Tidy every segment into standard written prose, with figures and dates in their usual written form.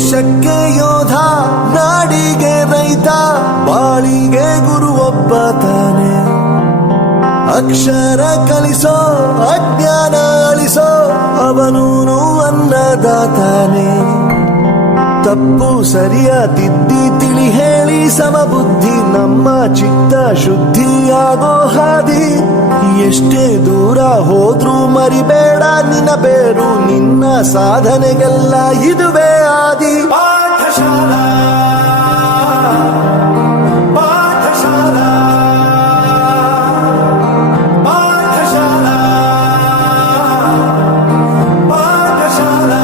ದೇಶಕ್ಕೆ ಯೋಧ, ನಾಡಿಗೆ ರೈತ, ಬಾಳಿಗೆ ಗುರು ಒಬ್ಬ ತಾನೆ. ಅಕ್ಷರ ಕಲಿಸೋ, ಅಜ್ಞಾನ ಅಳಿಸೋ, ಅವನೂನು ಅನ್ನದಾತಾನೆ. ತಪ್ಪು ಸರಿಯ ತಿದ್ದಿ ತಿಳಿ ಹೇಳಿ ಸಮಬುದ್ಧಿ ನಮ್ಮ ಚಿತ್ತ ಶುದ್ಧಿಯಾಗೋ ಹಾದಿ. ಎಷ್ಟೇ ದೂರ ಹೋದ್ರೂ ಮರಿಬೇಡ ನಿನ್ನ ಬೇರು, ನಿನ್ನ ಸಾಧನೆಗೆಲ್ಲ ಇದುವೇ ಆದಿ. ಪಾಠಶಾಲಾ ಪಾಠಶಾಲಾ ಪಾಠಶಾಲಾ ಪಾಠಶಾಲಾ.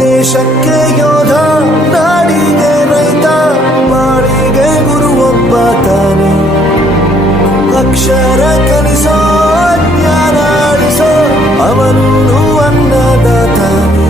ದೇಶಕ್ಕೆ ಯೋಧ, ನಾಡಿಗೆ ರೈತ, ಬಾಳಿಗೆ ಗುರು ಒಬ್ಬ ತಾನೆ. ಅಕ್ಷರ ಕಲಿಸೋ, ಜ್ಞಾನ ಅಳಿಸೋ, ಅವನು ಅನ್ನದಾತಾನೆ.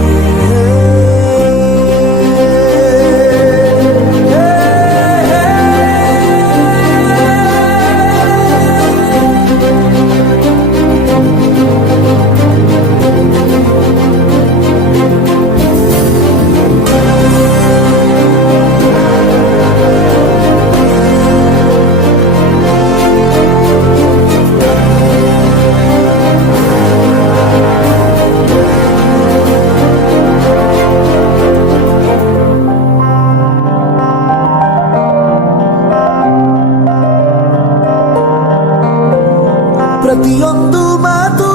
ಪ್ರತಿಯೊಂದು ಮಾತು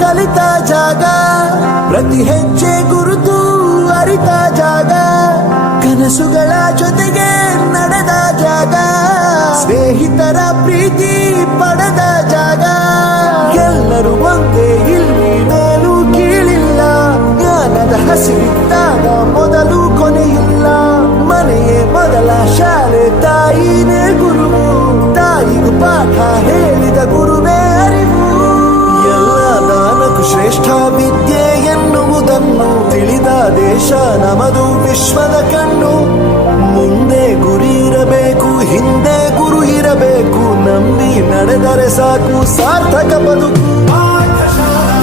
ಕಲಿತ ಜಾಗ, ಪ್ರತಿ ಹೆಜ್ಜೆ ಗುರುತು ಅರಿತ ಜಾಗ, ಕನಸುಗಳ ಜೊತೆಗೆ ನಡೆದ ಜಾಗ, ಸ್ನೇಹಿತರ ಪ್ರೀತಿ ಪಡೆದ ಜಾಗ. ಎಲ್ಲರೂ ಒಂದೇ, ಇಲ್ಲಿ ಮೇಲೂ ಕೀಳಿಲ್ಲ, ಜ್ಞಾನದ ಹಸಿವಿದ್ದಾಗ ಮೊದಲು ಕೊನೆಯಿಲ್ಲ. ಮನೆಯೇ ಮೊದಲ ಶಾಲೆ, ತಾಯಿನೇ ಗುರುವು, ತಾಯಿಗೂ ಪಾಠ ಹೇಳಿದ ಗುರುವೇ ಅರಿವು. ಎಲ್ಲ ದಾನಕ್ಕೂ ಶ್ರೇಷ್ಠ ವಿದ್ಯೆ ಎನ್ನುವುದನ್ನು ತಿಳಿದ ದೇಶ ನಮದು, ವಿಶ್ವದ ಕಣ್ಣು. ಮುಂದೆ ಗುರಿ ಇರಬೇಕು, ಹಿಂದೆ ಗುರು ಇರಬೇಕು, ನಂಬಿ ನಡೆದರೆ ಸಾಕು ಸಾರ್ಥಕ ಬದುಕು. ಪಾಠಶಾಲಾ